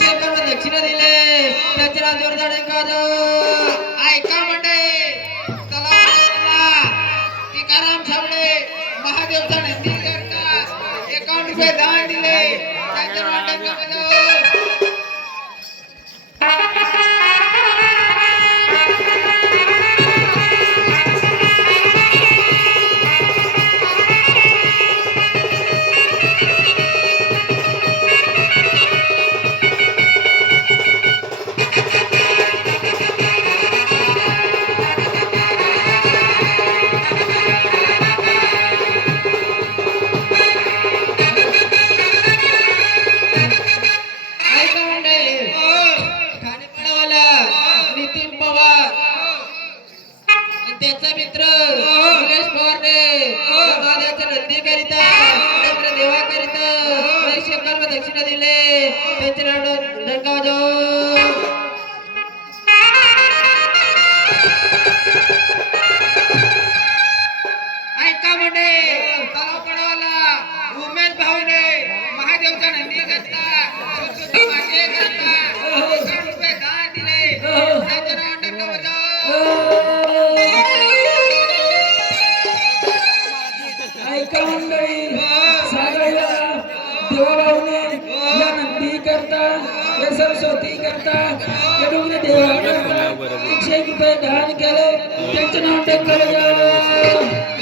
शेकंद दक्षिणा दिले त्याच्या जोरदार एखादं ऐका मंडळी तलावाला टिकाराम साबळे महादेवचा नंदी करता 51 रुपये दान दिले त्यांच्या मंडळामध्ये त्याचा मित्र निलेश पवारने महादेवाच्या नंदीकरिता आपल्या देवाकरिता शेकंद दक्षिणा दिले त्यांचे डंका वाजव ऐका म्हणे तलाव पडवाला उमेश भाऊने महादेवच्या नंदीकरिता मागे करता 51 रुपये दान दिले त्यांचे डंका वाजव ऐका मंडळी सांगायला देवाभाऊने या नंदी करता या सरस्वती करता या डोंगरे देवा 101 रुपये दान केले त्यांचं नाव टेकलं